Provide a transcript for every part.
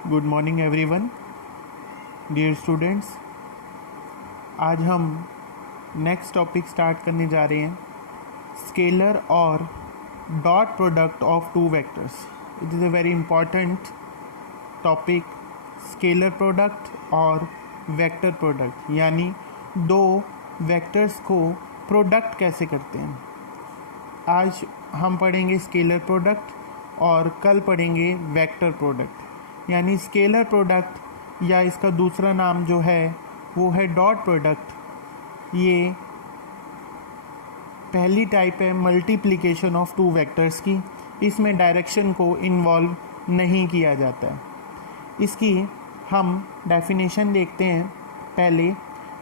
Good morning everyone, dear students. आज हम next topic start करने जा रहे हैं, स्केलर और dot product of two vectors. It is a very important topic, scalar product और वेक्टर प्रोडक्ट, यानी दो वेक्टर्स को प्रोडक्ट कैसे करते हैं। आज हम पढ़ेंगे स्केलर प्रोडक्ट और कल पढ़ेंगे वेक्टर प्रोडक्ट। यानी स्केलर प्रोडक्ट या इसका दूसरा नाम जो है वो है डॉट प्रोडक्ट। ये पहली टाइप है मल्टीप्लिकेशन ऑफ टू वेक्टर्स की। इसमें डायरेक्शन को इन्वॉल्व नहीं किया जाता है। इसकी हम डेफिनेशन देखते हैं। पहले,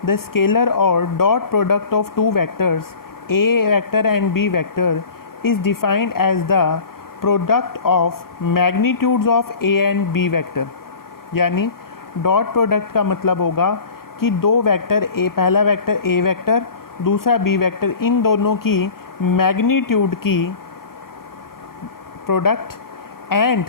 द स्केलर और dot product of two vectors A vector and B vector is defined as the product of magnitudes of A and B vector. यानी डॉट प्रोडक्ट का मतलब होगा कि दो वेक्टर ए, पहला वेक्टर ए वेक्टर, दूसरा B vector, इन दोनों की मैग्नीट्यूड की प्रोडक्ट एंड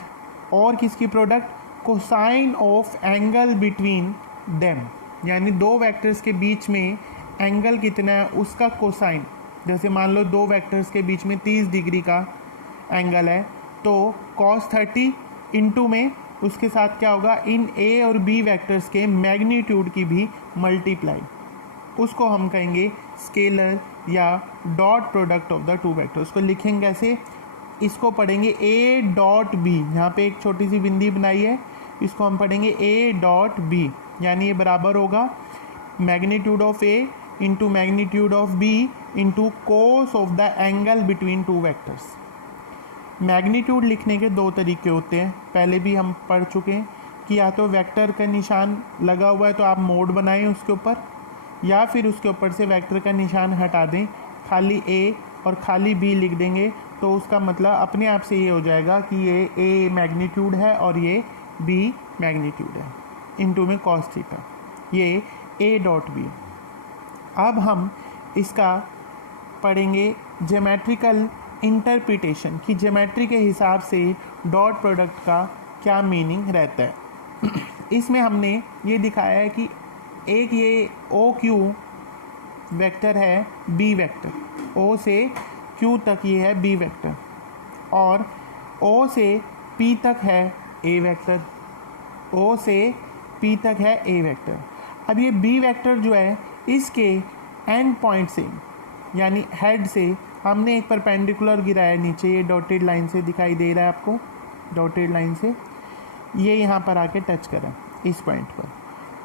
और किसकी product, cosine of angle between them. यानी दो वेक्टर्स के बीच में एंगल कितना है उसका कोसाइन। जैसे मान लो दो वेक्टर्स के बीच में 30 डिग्री का एंगल है, तो cos 30 इंटू में उसके साथ क्या होगा, इन ए और बी वेक्टर्स के मैग्नीट्यूड की भी मल्टीप्लाई, उसको हम कहेंगे स्केलर या dot product of the two vector. उसको लिखेंगे कैसे, इसको पढ़ेंगे ए डॉट बी। यहाँ पे एक छोटी सी बिंदी बनाई है, इसको हम पढ़ेंगे ए डॉट बी। यानी ये बराबर होगा magnitude of A into magnitude of B into cos of the angle between two vectors. Magnitude लिखने के दो तरीके होते हैं, पहले भी हम पढ़ चुके हैं कि या तो वेक्टर का निशान लगा हुआ है तो आप मोड बनाएं उसके ऊपर, या फिर उसके ऊपर से वेक्टर का निशान हटा दें, खाली ए और खाली बी लिख देंगे, तो उसका मतलब अपने आप से ये हो जाएगा कि ये ए मैग्नीट्यूड है और ये बी मैग्नीट्यूड है, इनटू में कॉस थीटा, ये ए डॉट बी। अब हम इसका पढ़ेंगे ज्योमेट्रिकल इंटरप्रिटेशन, कि ज्योमेट्री के हिसाब से डॉट प्रोडक्ट का क्या मीनिंग रहता है। इसमें हमने ये दिखाया है कि एक ये ओ क्यू वेक्टर है बी वेक्टर, ओ से क्यू तक ये है बी वेक्टर, और ओ से पी तक है ए वेक्टर, ओ से पी तक है ए वेक्टर। अब ये बी वेक्टर जो है इसके एंड पॉइंट से, यानी हेड से हमने एक परपेंडिकुलर गिराया नीचे, ये डॉटेड लाइन से दिखाई दे रहा है आपको, डॉटेड लाइन से ये यहाँ पर आके टच करा इस पॉइंट पर।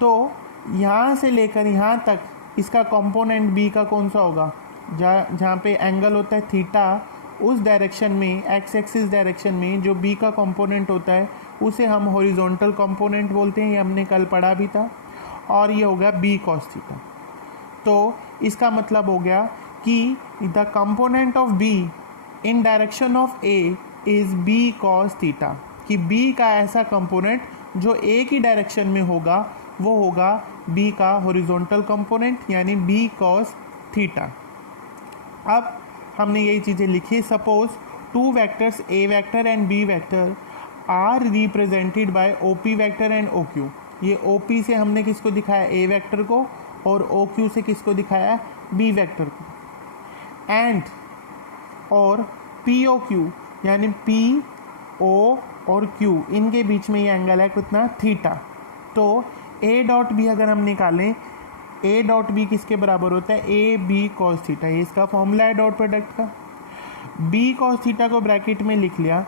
तो यहाँ से लेकर यहाँ तक इसका कंपोनेंट बी का कौन सा होगा, जहाँ पे एंगल होता है थीटा, उस डायरेक्शन में, एक्स एक्सिस डायरेक्शन में जो बी का कंपोनेंट होता है उसे हम हॉरिजॉन्टल कंपोनेंट बोलते हैं, ये हमने कल पढ़ा भी था, और ये होगा बी कॉस थीटा। तो इसका मतलब हो गया कि the component of B in direction of A is B cos theta, कि बी का ऐसा कंपोनेंट जो ए की डायरेक्शन में होगा वो होगा बी का हॉरिजॉन्टल कंपोनेंट, यानी बी कॉस थीटा। अब हमने यही चीज़ें लिखी। Suppose two vectors A vector and B vector are represented by O P vector and O Q. ये ओ पी से हमने किसको दिखाया, ए वेक्टर को, और ओ क्यू से किसको दिखाया, बी वेक्टर को। एंड और पी ओ क्यू, यानी पी ओ और क्यू, इनके बीच में ये एंगल है कितना, थीटा। तो ए डॉट बी अगर हम निकालें, ए डॉट बी किसके बराबर होता है, ए बी कॉस थीटा, ये इसका फॉर्मूला है डॉट प्रोडक्ट का। बी कॉस थीटा को ब्रैकेट में लिख लिया।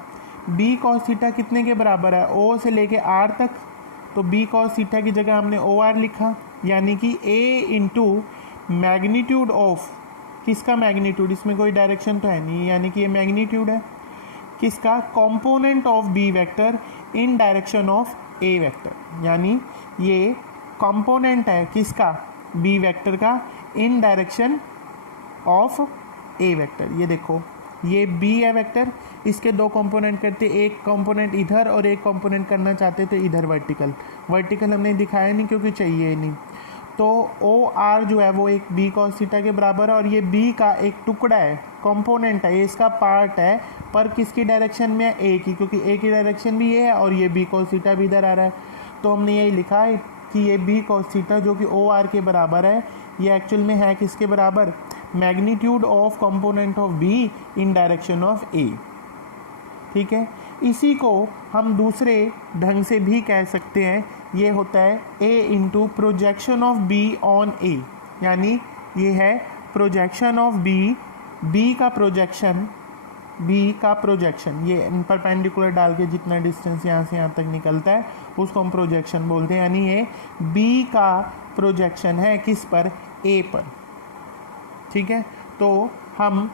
बी कॉस थीटा कितने के बराबर है, ओ से लेके आर तक, तो बी कॉस थीटा की जगह हमने ओ आर लिखा, यानी कि ए इंटू मैग्नीट्यूड ऑफ, किसका मैग्नीट्यूड, इसमें कोई डायरेक्शन तो है नहीं, यानी कि ये मैग्नीट्यूड है किसका, component of B vector in direction of A vector, यानी ये कंपोनेंट है किसका, बी वेक्टर का, in direction of A vector. ये देखो, ये बी है वेक्टर, इसके दो कंपोनेंट करते, एक कंपोनेंट इधर और एक कंपोनेंट करना चाहते थे इधर वर्टिकल। वर्टिकल हमने दिखाया नहीं क्योंकि चाहिए नहीं। तो ओ आर जो है वो एक बी कॉस थीटा के बराबर है, और ये बी का एक टुकड़ा है कंपोनेंट है, ये इसका पार्ट है, पर किसकी डायरेक्शन में है, ए की, क्योंकि ए की डायरेक्शन भी ये है और ये बी कॉस थीटा भी इधर आ रहा है। तो हमने यही लिखा है कि ये बी कॉस थीटा जो कि ओ आर के बराबर है, ये एक्चुअल में है किसके बराबर, magnitude of component of B in direction of A. ठीक है, इसी को हम दूसरे ढंग से भी कह सकते हैं, ये होता है a into projection of b on a, यानी ये है प्रोजेक्शन ऑफ b का प्रोजेक्शन, ये परपेंडिकुलर डाल के जितना डिस्टेंस यहाँ से यहाँ तक निकलता है उसको हम प्रोजेक्शन बोलते हैं, यानी ये b का प्रोजेक्शन है किस पर, a पर। ठीक है, तो हम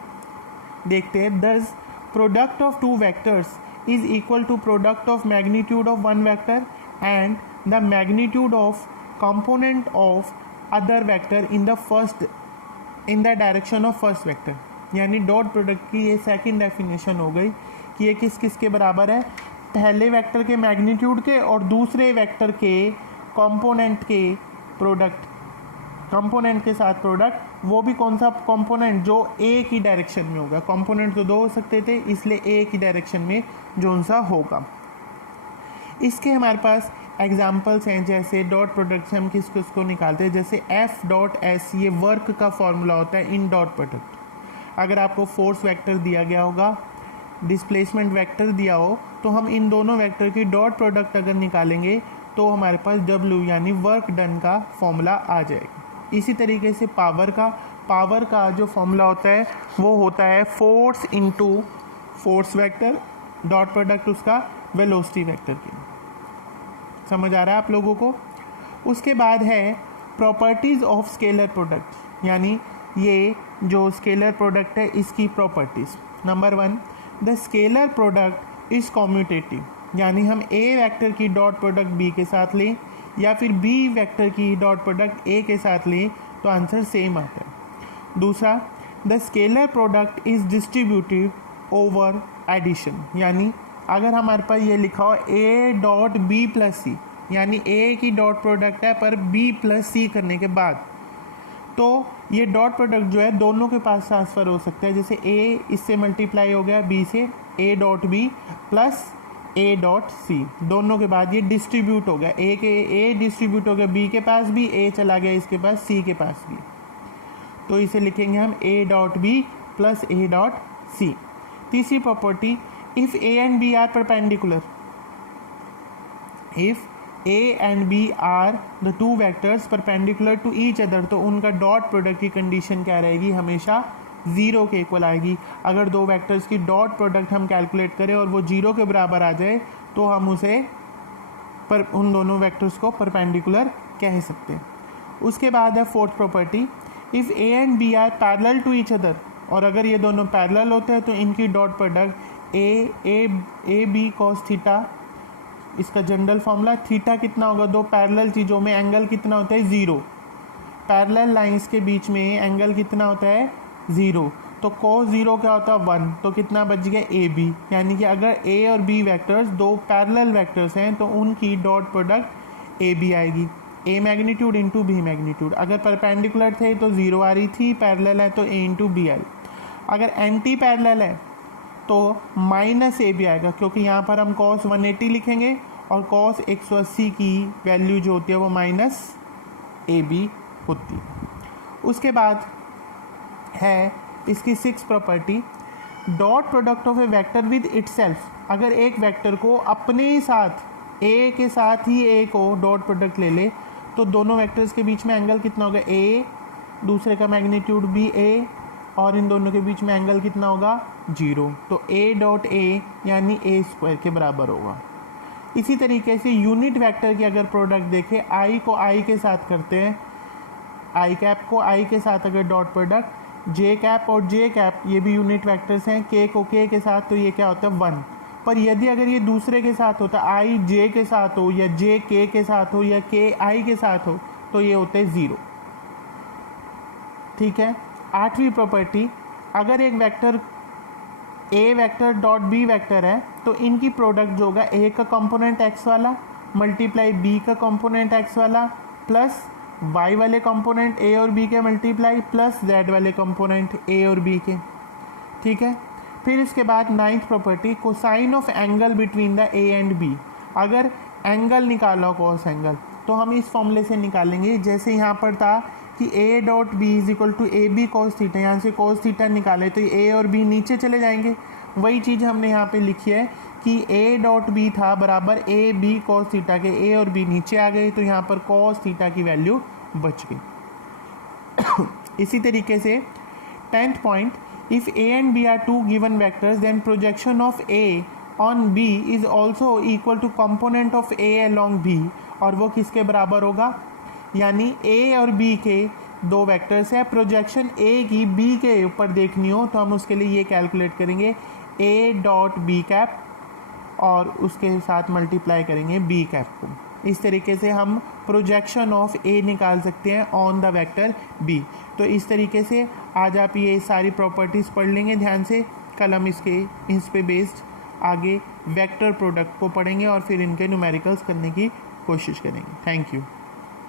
देखते हैं दस product of two vectors is equal to product of magnitude of one vector and the magnitude of component of other vector in the direction of first vector। यानी डॉट प्रोडक्ट की ये सेकंड डेफिनेशन हो गई कि ये किस किस के बराबर है, पहले वेक्टर के मैग्नीट्यूड के और दूसरे वेक्टर के कंपोनेंट के प्रोडक्ट, कंपोनेंट के साथ प्रोडक्ट, वो भी कौन सा कंपोनेंट, जो ए की डायरेक्शन में होगा। कंपोनेंट तो दो हो सकते थे, इसलिए ए की डायरेक्शन में जो सा होगा। इसके हमारे पास एग्जाम्पल्स हैं, जैसे डॉट प्रोडक्ट से हम किस किसको निकालते हैं, जैसे एफ डॉट एस, ये वर्क का फॉर्मूला होता है इन डॉट प्रोडक्ट। अगर आपको फोर्स वेक्टर दिया गया होगा, डिस्प्लेसमेंट वेक्टर दिया हो, तो हम इन दोनों वेक्टर की डॉट प्रोडक्ट अगर निकालेंगे तो हमारे पास W यानी वर्क डन का फॉर्मूला आ जाएगा। इसी तरीके से पावर का जो फॉर्मूला होता है वो होता है force into force vector, dot product उसका वेलोसिटी वेक्टर की। समझ आ रहा है आप लोगों को। उसके बाद है प्रॉपर्टीज़ ऑफ स्केलर प्रोडक्ट, यानी ये जो स्केलर प्रोडक्ट है इसकी properties. Number 1, the scalar product is commutative, यानी हम ए वेक्टर की डॉट प्रोडक्ट बी के साथ लें या फिर बी वेक्टर की डॉट प्रोडक्ट ए के साथ लें तो आंसर सेम आता है। दूसरा, the scalar product is distributive over addition, यानी अगर हमारे पास ये लिखा हो A dot B plus C, यानी ए की डॉट प्रोडक्ट है पर बी प्लस सी करने के बाद, तो ये डॉट प्रोडक्ट जो है दोनों के पास ट्रांसफ़र हो सकता है। जैसे ए इससे मल्टीप्लाई हो गया बी से, A dot B plus A dot C, दोनों के बाद ये डिस्ट्रीब्यूट हो गया, ए डिस्ट्रीब्यूट हो गया बी के पास भी, ए चला गया इसके पास, सी के पास भी, तो इसे लिखेंगे हम A dot B plus A dot C. तीसरी property, if A and B are perpendicular, if A and B are the two vectors perpendicular to each other, तो उनका डॉट प्रोडक्ट की कंडीशन क्या रहेगी, हमेशा ज़ीरो के इक्वल आएगी। अगर दो वेक्टर्स की डॉट प्रोडक्ट हम कैलकुलेट करें और वो जीरो के बराबर आ जाए तो हम उसे उन दोनों वेक्टर्स को परपेंडिकुलर कह सकते हैं। उसके बाद है fourth property, if A and B are parallel to each other, और अगर ये दोनों पैरेलल होते हैं तो इनकी dot product A B cos theta, इसका जनरल फॉर्मूला, थीटा कितना होगा, दो पैरेलल चीज़ों में एंगल कितना होता है, ज़ीरो, पैरेलल लाइंस के बीच में एंगल कितना होता है, ज़ीरो, तो cos ज़ीरो क्या होता है 1, तो कितना बच गया ए बी, यानी कि अगर ए और बी वेक्टर्स दो पैरेलल वेक्टर्स हैं तो उनकी डॉट प्रोडक्ट ए बी आएगी, ए मैग्नीट्यूड इंटू बी मैग्नीट्यूड। अगर परपेंडिकुलर थे तो ज़ीरो आ रही थी, पैरेलल है तो ए इंटू बी आई। अगर एंटी पैरेलल है तो माइनस ए बी आएगा, क्योंकि यहाँ पर हम cos 180 लिखेंगे और cos 180 की वैल्यू जो होती है वो माइनस ए बी होती है। उसके बाद है इसकी six property, dot product of A vector with itself, अगर एक वेक्टर को अपने साथ ए के साथ ही ए को डॉट प्रोडक्ट ले ले तो दोनों वेक्टर्स के बीच में एंगल कितना होगा, ए, दूसरे का मैग्नीट्यूड भी ए, और इन दोनों के बीच में एंगल कितना होगा, जीरो, तो ए डॉट ए यानी ए स्क्वायर के बराबर होगा। इसी तरीके से यूनिट वेक्टर की अगर प्रोडक्ट देखें, आई को आई के साथ करते हैं, आई कैप को आई के साथ अगर डॉट प्रोडक्ट, जे कैप और जे कैप ये भी यूनिट वेक्टर्स हैं, के को के के साथ, तो ये क्या होता है 1, पर यदि अगर ये दूसरे के साथ होता, आई जे के साथ हो या जे के साथ हो या के आई के साथ हो, तो ये होता है 0। ठीक है। आठवीं प्रॉपर्टी, अगर एक vector A vector dot B vector है तो इनकी प्रोडक्ट जो होगा ए का कंपोनेंट एक्स वाला मल्टीप्लाई बी का कंपोनेंट एक्स वाला प्लस वाई वाले कंपोनेंट ए और बी के मल्टीप्लाई प्लस जेड वाले कंपोनेंट ए और बी के। ठीक है। फिर इसके बाद 9th property, cosine of angle between the A and B. अगर एंगल निकाला कॉस एंगल तो हम इस फॉर्मूले से निकालेंगे, जैसे यहाँ पर था कि A dot B is equal to A B cos theta, यहाँ से कॉस थीटा निकाले तो ए और बी नीचे चले जाएंगे। वही चीज़ हमने यहाँ पे लिखी है कि ए डॉट बी था बराबर ए बी कॉस थीटा के, ए और बी नीचे आ गए तो यहाँ पर कॉस थीटा की वैल्यू बच गई। इसी तरीके से 10th point, if A and B are two given vectors then projection of A on B is also equal to component of A along B, और वो किसके बराबर होगा, यानी ए और बी के दो वेक्टर्स है, प्रोजेक्शन ए की बी के ऊपर देखनी हो तो हम उसके लिए ये कैलकुलेट करेंगे ए डॉट बी कैप और उसके साथ मल्टीप्लाई करेंगे बी कैप को। इस तरीके से हम प्रोजेक्शन ऑफ ए निकाल सकते हैं ऑन द वेक्टर बी। तो इस तरीके से आज आप ये सारी प्रॉपर्टीज़ पढ़ लेंगे ध्यान से। कल हम इस पे बेस्ड आगे वेक्टर प्रोडक्ट को पढ़ेंगे और फिर इनके न्यूमेरिकल्स करने की कोशिश करेंगे। Thank you.